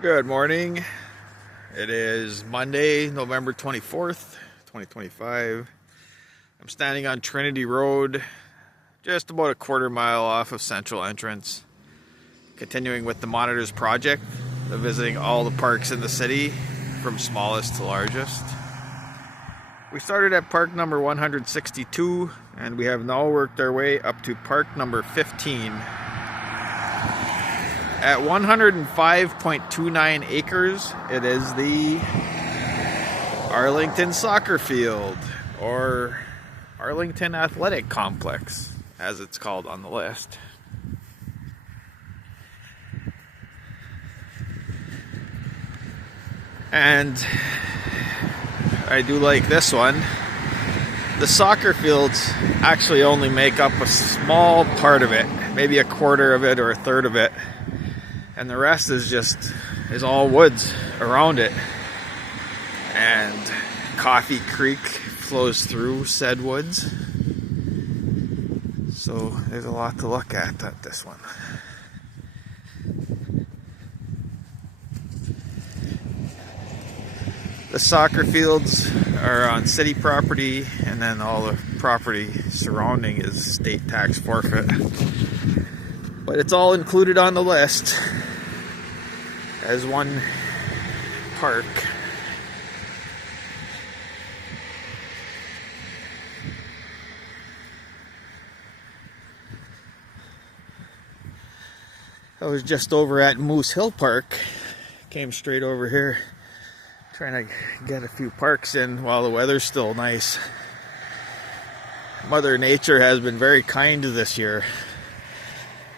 Good morning. It is Monday, November 24th, 2025. I'm standing on Trinity Road, just about a quarter mile off of Central Entrance, continuing with the Monitors project of visiting all the parks in the city from smallest to largest. We started at park number 162 and we have now worked our way up to park number 15. At 105.29 acres, it is the Arlington Soccer Field, or Arlington Athletic Complex, as it's called on the list. And I do like this one. The soccer fields actually only make up a small part of it, maybe a quarter of it or a third of it. And the rest is all woods around it. And Coffee Creek flows through said woods. So there's a lot to look at this one. The soccer fields are on city property, and then all the property surrounding is state tax forfeit. But it's all included on the list as one park. I was just over at Moose Hill Park, came straight over here trying to get a few parks in while the weather's still nice. Mother Nature has been very kind this year,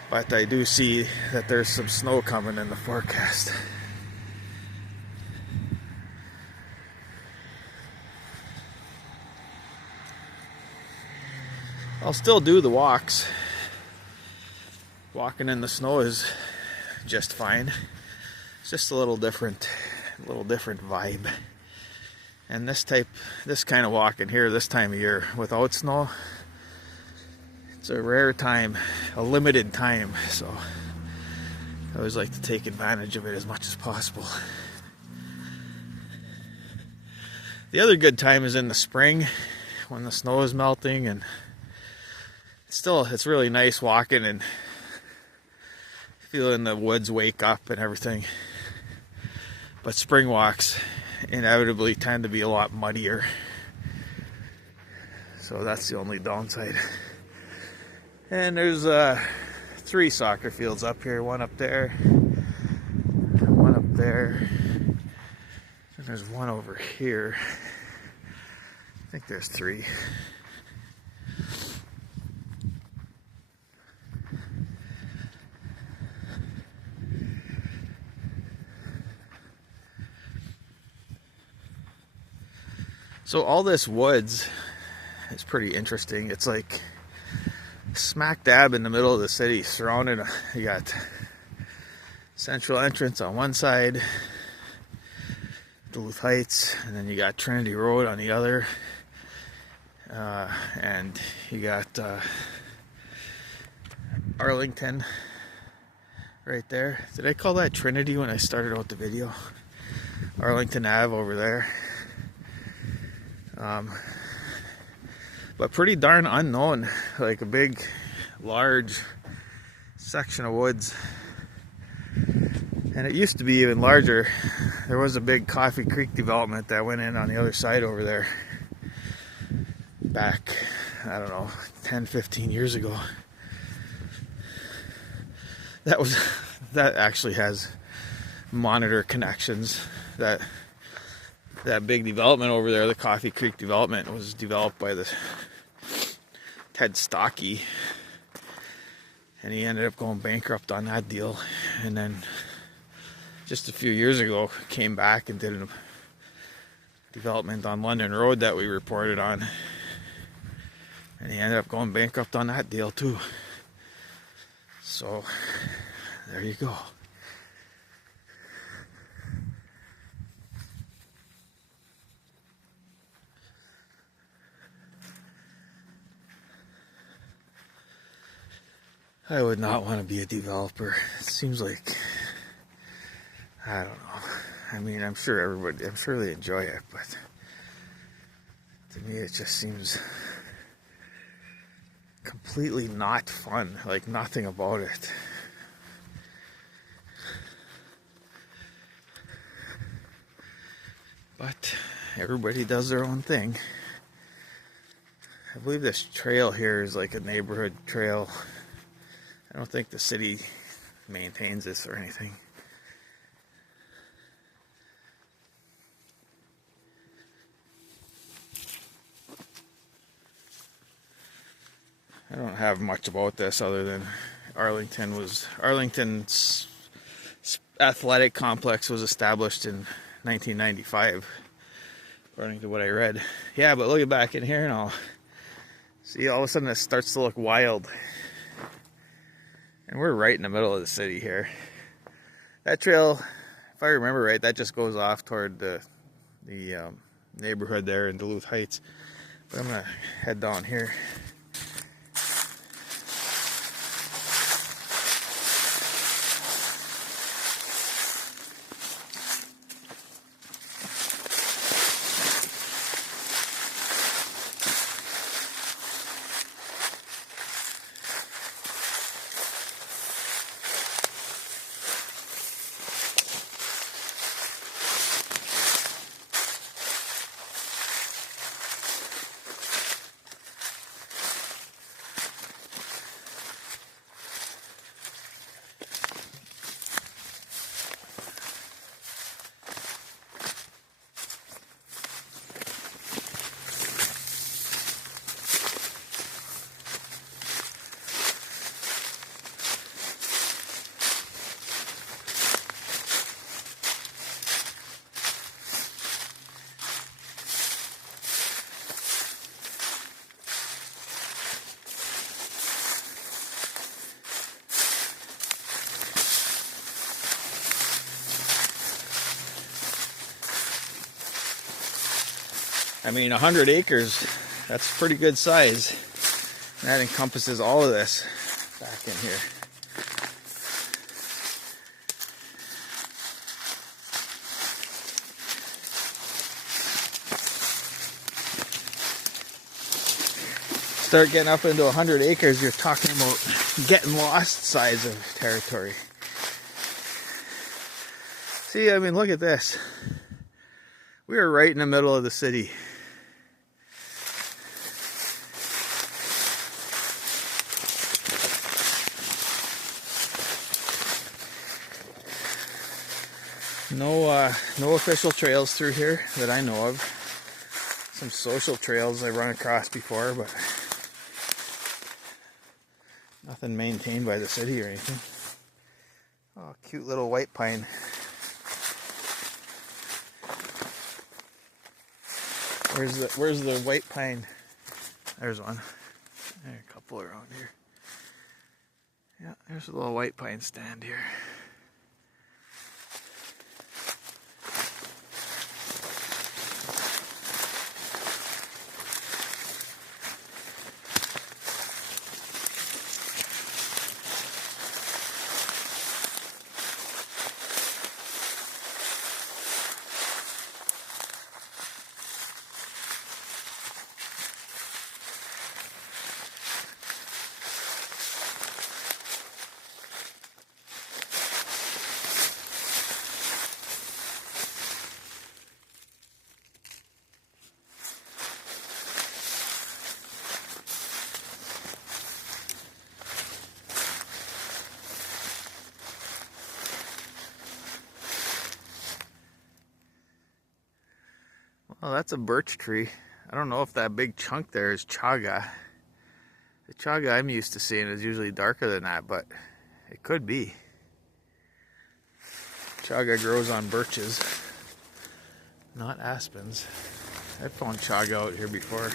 but I do see that there's some snow coming in the forecast. I'll still do the walks. Walking in the snow is just fine. It's just a little different vibe. And this kind of walking here this time of year without snow, it's a rare time, a limited time, so I always like to take advantage of it as much as possible. The other good time is in the spring when the snow is melting, and it's really nice walking and feeling the woods wake up and everything. But spring walks inevitably tend to be a lot muddier, so that's the only downside. And there's 3 soccer fields up here, one up there, one up there, and there's one over here. I think there's 3. So all this woods is pretty interesting. It's like smack dab in the middle of the city, surrounded. You got Central Entrance on one side, Duluth Heights, and then you got Trinity Road on the other, and you got Arlington right there. Did I call that Trinity when I started out the video? Arlington Ave over there. But pretty darn unknown, like a big, large section of woods. And it used to be even larger. There was a big Coffee Creek development that went in on the other side over there back, I don't know, 10, 15 years ago. That actually has monitor connections. That big development over there, the Coffee Creek development, was developed by the Ted Stocky, and he ended up going bankrupt on that deal, and then just a few years ago came back and did a development on London Road that we reported on, and he ended up going bankrupt on that deal too. So there you go. I would not want to be a developer. It seems like I don't know. I mean, I'm sure they enjoy it, but to me it just seems completely not fun. Like, nothing about it. But everybody does their own thing. I believe this trail here is like a neighborhood trail. I don't think the city maintains this or anything. I don't have much about this other than Arlington's athletic complex was established in 1995, according to what I read. Yeah, but look at back in here and all. See, all of a sudden it starts to look wild. And we're right in the middle of the city here. That trail, if I remember right, that just goes off toward the neighborhood there in Duluth Heights. But I'm gonna head down here. I mean, 100 acres, that's a pretty good size. And that encompasses all of this back in here. Start getting up into 100 acres, you're talking about getting lost size of territory. See, I mean, look at this. We are right in the middle of the city. No official trails through here that I know of. Some social trails I've run across before, but nothing maintained by the city or anything. Oh, cute little white pine. Where's the white pine? There's one. There are a couple around here. Yeah, there's a little white pine stand here. Well, that's a birch tree. I don't know if that big chunk there is chaga. The chaga I'm used to seeing is usually darker than that, but it could be. Chaga grows on birches, not aspens. I've found chaga out here before.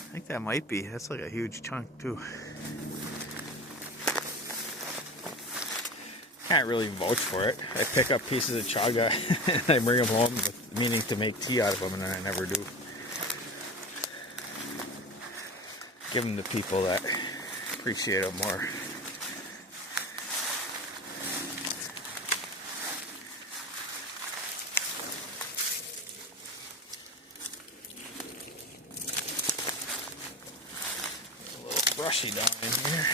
I think that might be. That's like a huge chunk too. Can't really vouch for it. I pick up pieces of chaga and I bring them home with meaning to make tea out of them, and then I never do. Give them to people that appreciate them more. slushy down in here.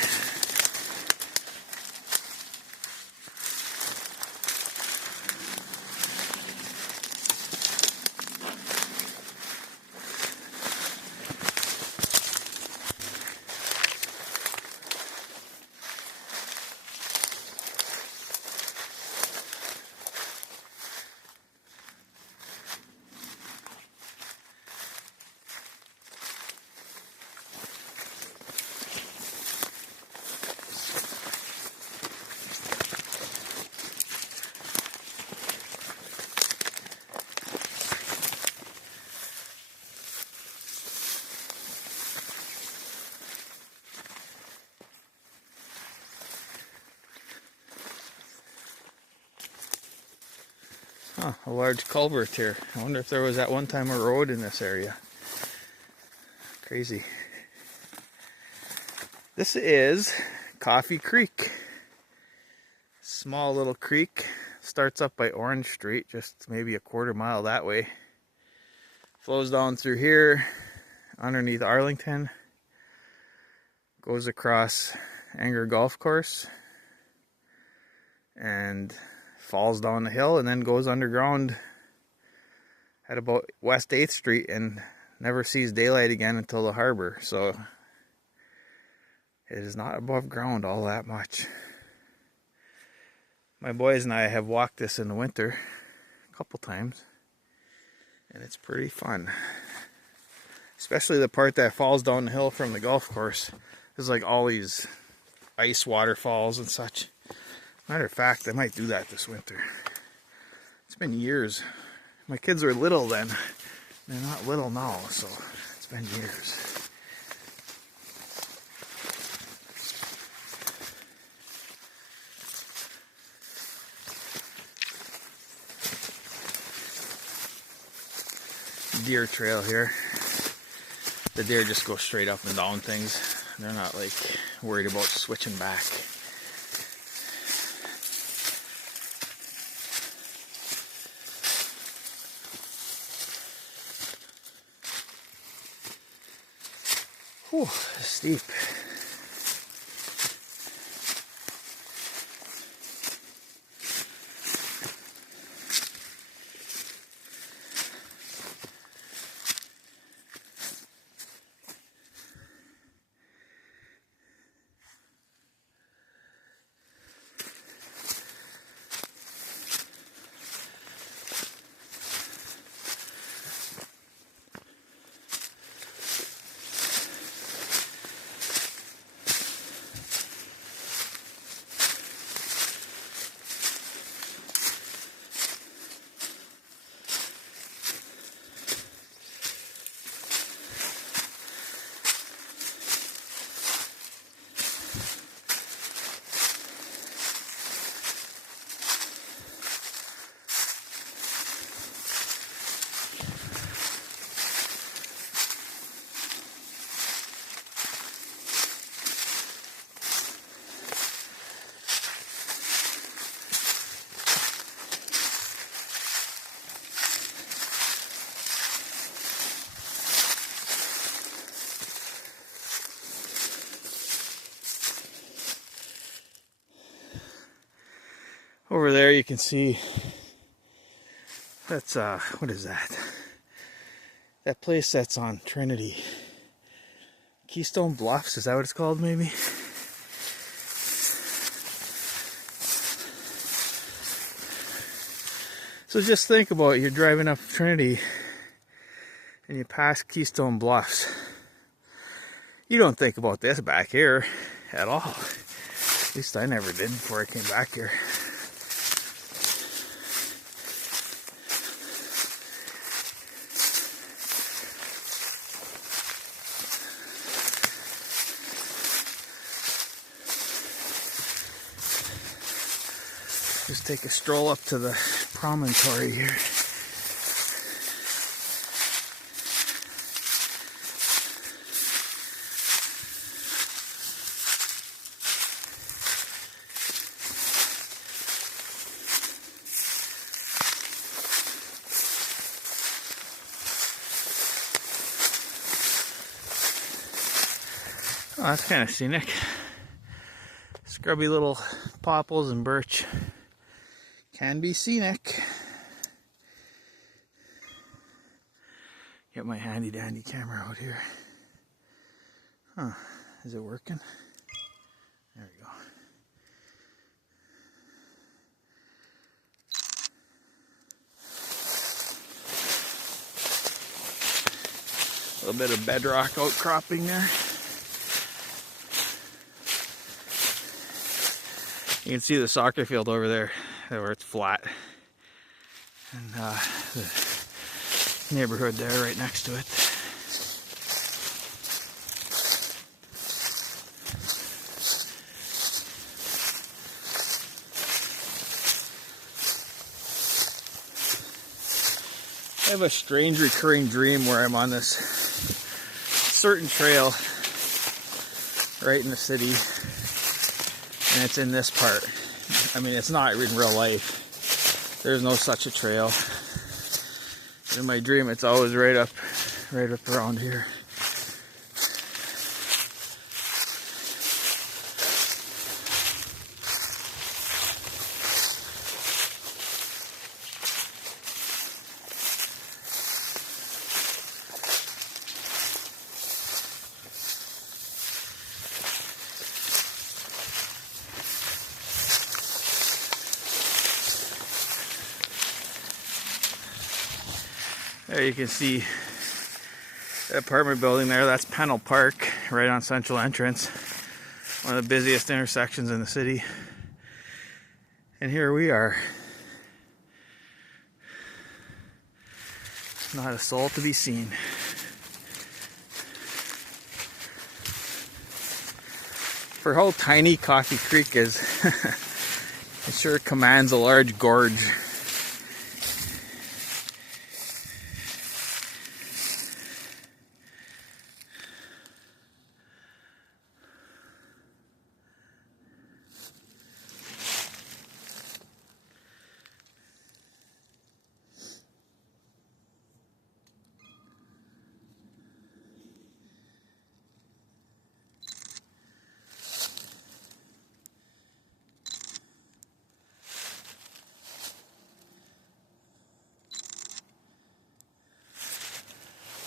Huh, a large culvert here. I wonder if there was at one time a road in this area. Crazy. This is Coffee Creek. Small little creek. Starts up by Orange Street, just maybe a quarter mile that way. Flows down through here, underneath Arlington. Goes across Anger Golf Course. And falls down the hill and then goes underground at about West 8th Street and never sees daylight again until the harbor. So it is not above ground all that much. My boys and I have walked this in the winter a couple times, and it's pretty fun. Especially the part that falls down the hill from the golf course. There's like all these ice waterfalls and such. Matter of fact, I might do that this winter. It's been years. My kids were little then. They're not little now, so it's been years. Deer trail here. The deer just go straight up and down things. They're not like worried about switching back. Whew, steep. Over there you can see that's what is that? That place that's on Trinity. Keystone Bluffs, is that what it's called maybe? So just think about it. You're driving up Trinity and you pass Keystone Bluffs. You don't think about this back here at all. At least I never did before I came back here. Just take a stroll up to the promontory here. Oh, that's kind of scenic. Scrubby little popples and birch can be scenic. Get my handy dandy camera out here. Huh, is it working? There we go. A little bit of bedrock outcropping there. You can see the soccer field over there where it's flat. And the neighborhood there right next to it. I have a strange recurring dream where I'm on this certain trail right in the city, and it's in this part. I mean, it's not in real life. There's no such a trail. In my dream, it's always right up around here. There you can see the apartment building there. That's Pennell Park, right on Central Entrance. One of the busiest intersections in the city. And here we are. Not a soul to be seen. For how tiny Coffee Creek is, it sure commands a large gorge.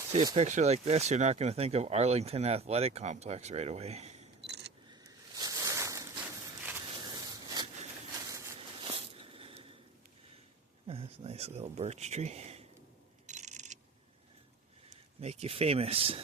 See a picture like this, you're not going to think of Arlington Athletic Complex right away. That's a nice little birch tree. Make you famous.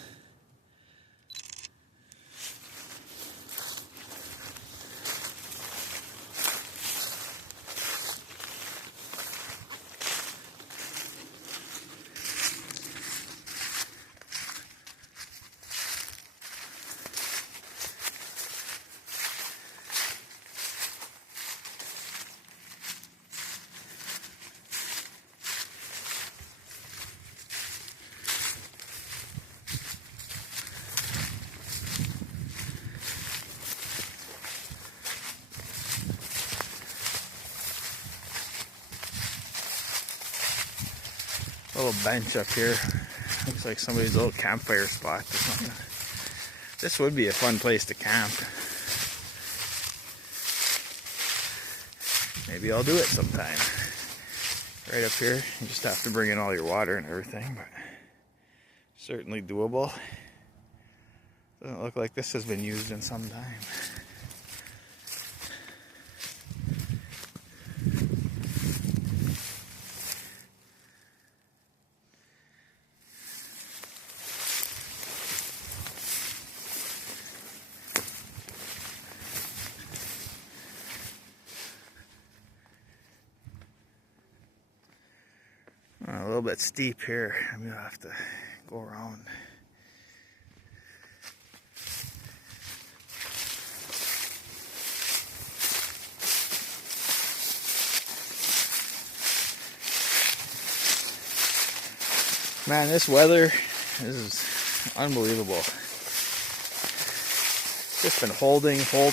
Little bench up here. Looks like somebody's little campfire spot or something. This would be a fun place to camp. Maybe I'll do it sometime. Right up here, you just have to bring in all your water and everything, but certainly doable. Doesn't look like this has been used in some time. A little bit steep here. I'm gonna have to go around. Man, this weather is unbelievable. Just been holding for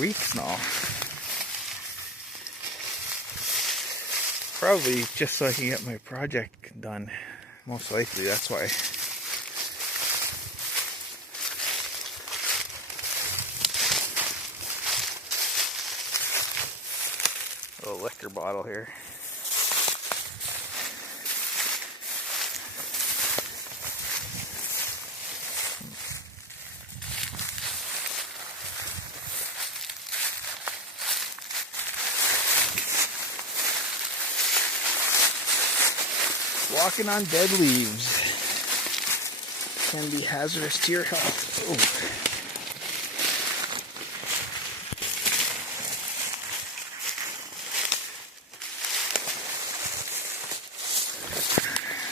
weeks now. Probably just so I can get my project done. Most likely, that's why. little liquor bottle here. Walking on dead leaves can be hazardous to your health. Oh.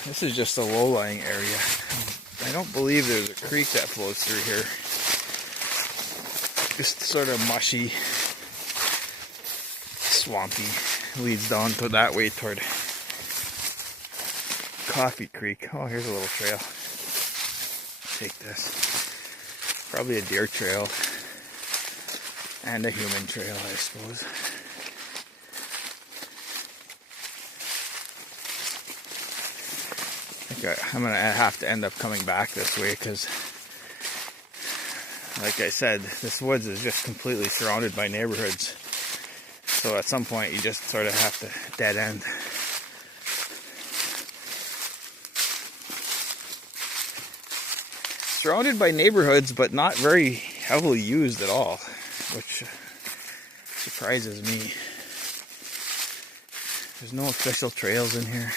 This is just a low-lying area. I don't believe there's a creek that flows through here. Just sort of mushy, swampy, leads down to that way toward Coffee Creek. Oh, here's a little trail. Take this. Probably a deer trail and a human trail, I suppose. I think I'm gonna have to end up coming back this way because, like I said, this woods is just completely surrounded by neighborhoods. So at some point you just sort of have to dead end. Surrounded by neighborhoods, but not very heavily used at all, which surprises me. There's no official trails in here.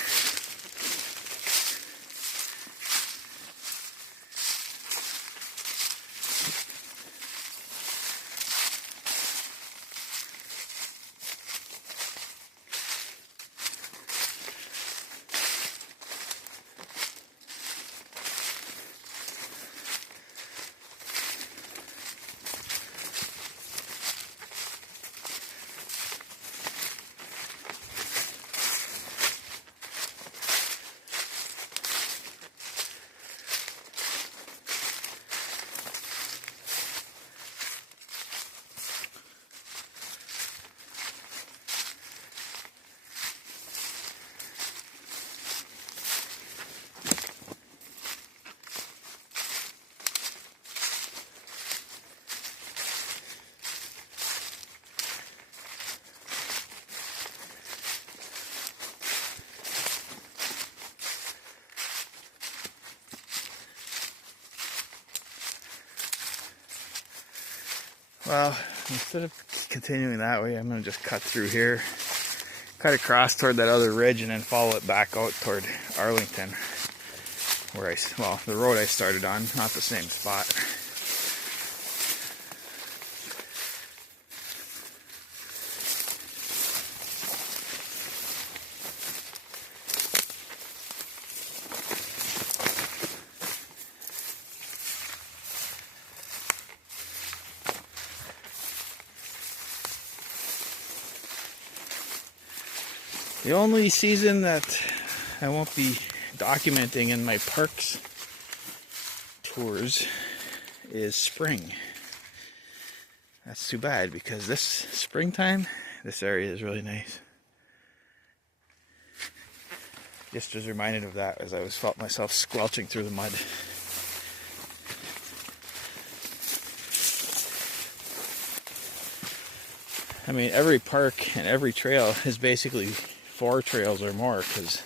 Well, instead of continuing that way, I'm going to just cut through here, cut across toward that other ridge, and then follow it back out toward Arlington, where the road I started on, not the same spot. The only season that I won't be documenting in my parks tours is spring. That's too bad because this springtime, this area is really nice. Just was reminded of that as I felt myself squelching through the mud. I mean, every park and every trail is basically 4 trails or more because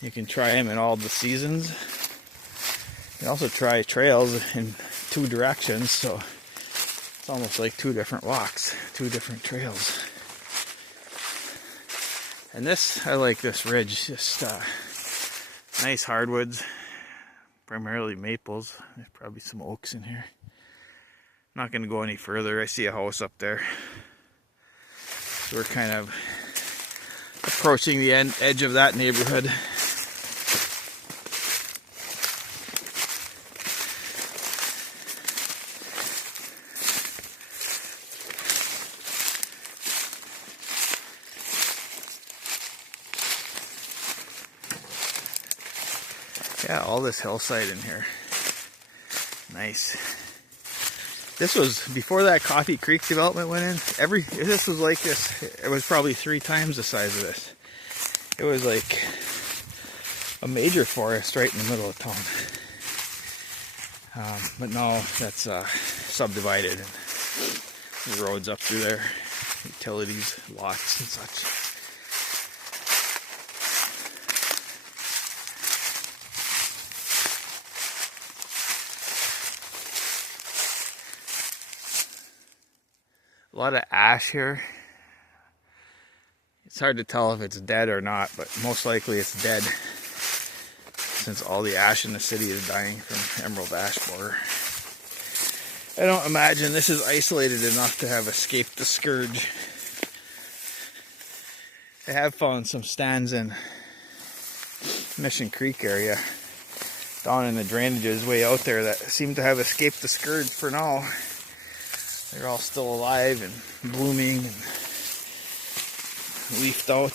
you can try them in all the seasons. You can also try trails in 2 directions, so it's almost like 2 different walks, 2 different trails. And this, I like this ridge, just nice hardwoods, primarily maples. There's probably some oaks in here. I'm not going to go any further. I see a house up there. So we're kind of approaching the edge of that neighborhood. Yeah, all this hillside in here. Nice. This was before that Coffee Creek development went in. This was like this. It was probably 3 times the size of this. It was like a major forest right in the middle of town. But now that's subdivided and the roads up through there. utilities, lots and such. A lot of ash here. It's hard to tell if it's dead or not, but most likely it's dead, since all the ash in the city is dying from emerald ash borer. I don't imagine this is isolated enough to have escaped the scourge. I have found some stands in Mission Creek area, down in the drainages way out there, that seem to have escaped the scourge for now. They're all still alive and blooming and leafed out.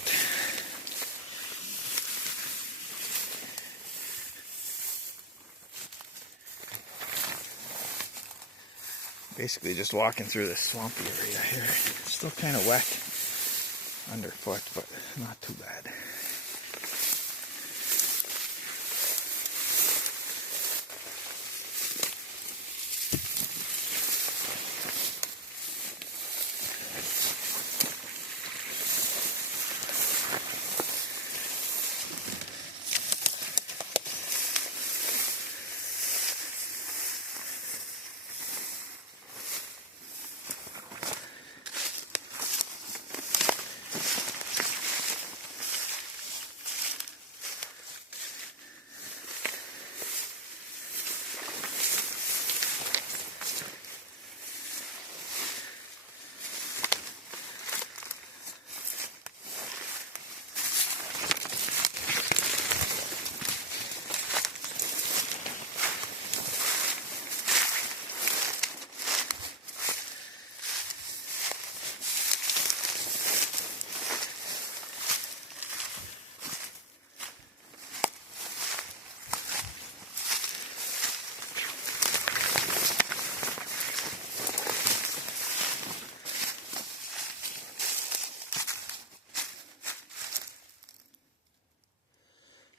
Basically just walking through this swampy area here. Still kind of wet underfoot, but not too bad.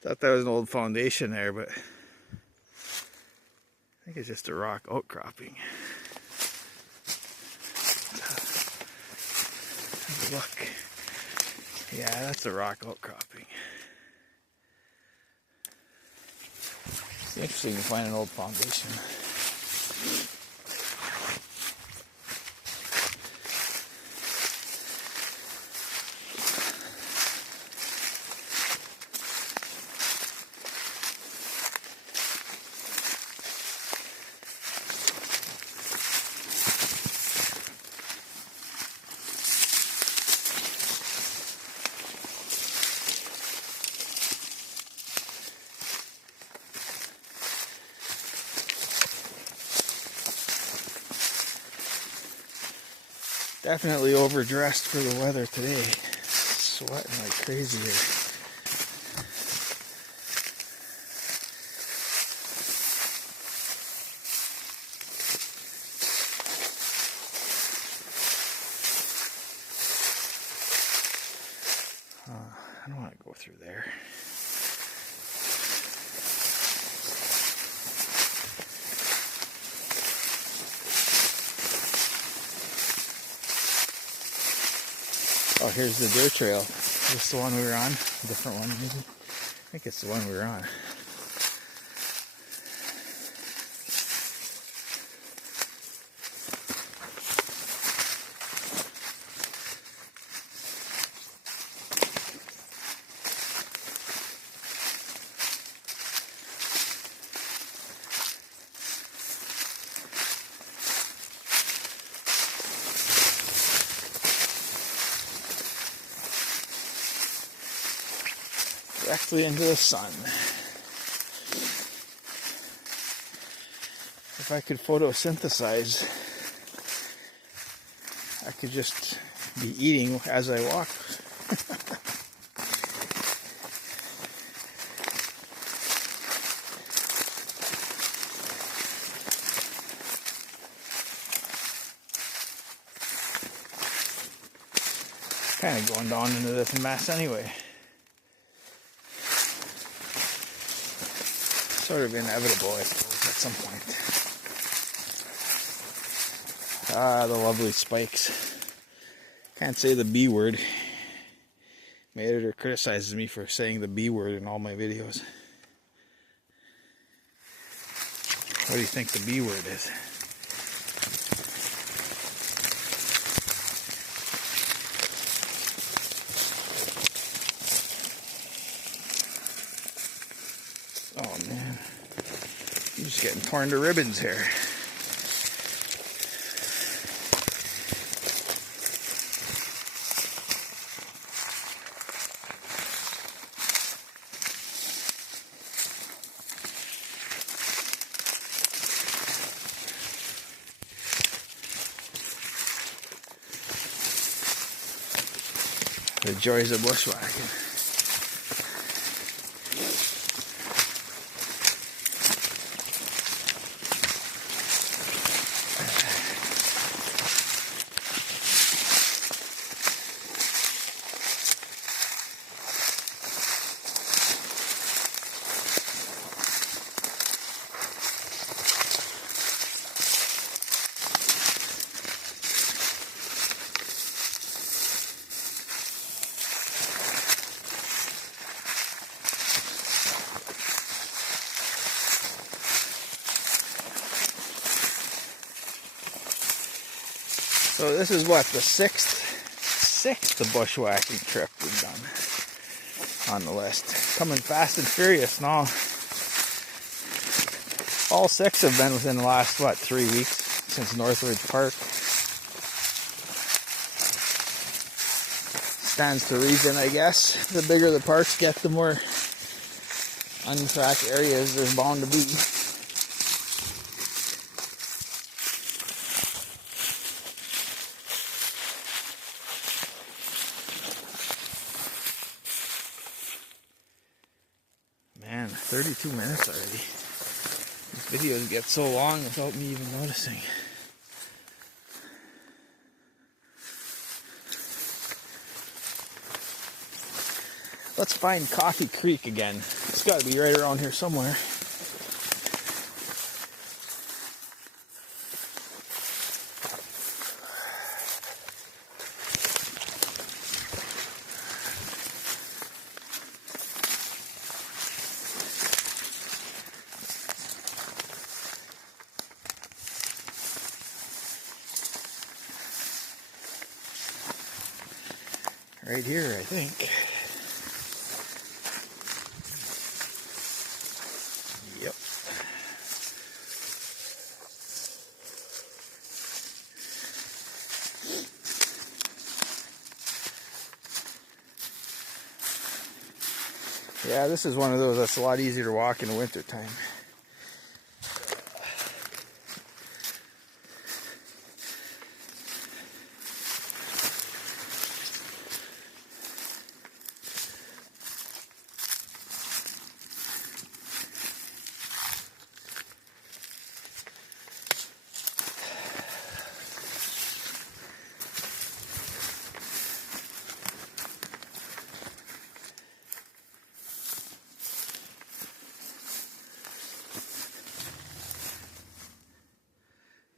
Thought that was an old foundation there, but I think it's just a rock outcropping. Have a look. Yeah, that's a rock outcropping. It's interesting to find an old foundation. Definitely overdressed for the weather today. Sweating like crazy here. I don't want to go through there. Oh, here's the deer trail. Is this the one we were on? A different one, maybe? I think it's the one we were on. Directly into the sun. If I could photosynthesize, I could just be eating as I walk. Kind of going down into this mess anyway. Sort of inevitable, I suppose, at some point. Ah, the lovely spikes Can't say the B word. My editor criticizes me for saying the B word in all my videos. What do you think the B word is? Oh man, I'm just getting torn to ribbons here. The joys of bushwhacking. So this is what, the sixth bushwhacking trip we've done on the list. Coming fast and furious now. All 6 have been within the last, 3 weeks since Northridge Park. Stands to reason, I guess. The bigger the parks get, the more untracked areas there's bound to be. Man, 32 minutes already. These videos get so long without me even noticing. Let's find Coffee Creek again. It's got to be right around here somewhere. Right here, I think. Yep. Yeah, this is one of those that's a lot easier to walk in the winter time.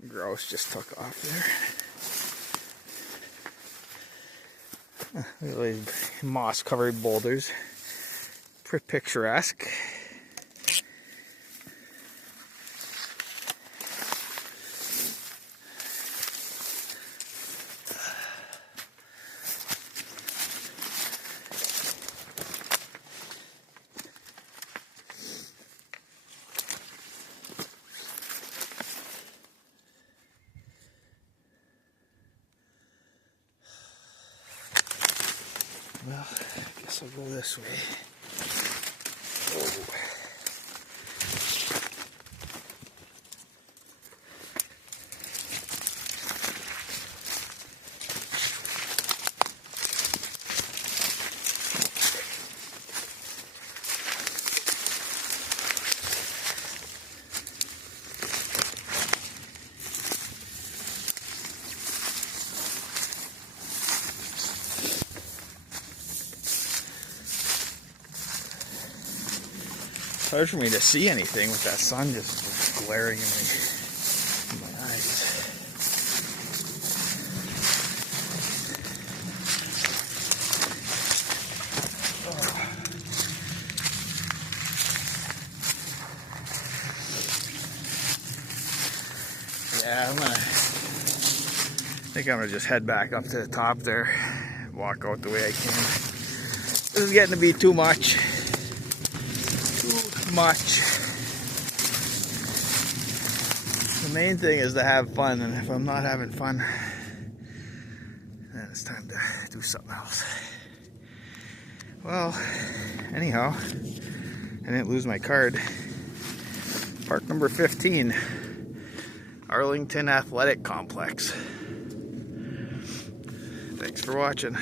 Grouse just took off there. Look at these moss-covered boulders. Pretty picturesque. Well, I guess I'll go this way. Oh. It's hard for me to see anything with that sun just glaring in my eyes. I think I'm gonna just head back up to the top there, walk out the way I can. This is getting to be too much. Too much. The main thing is to have fun, and if I'm not having fun, then it's time to do something else. Well, anyhow, I didn't lose my card. Park number 15, Arlington Athletic Complex. Thanks for watching.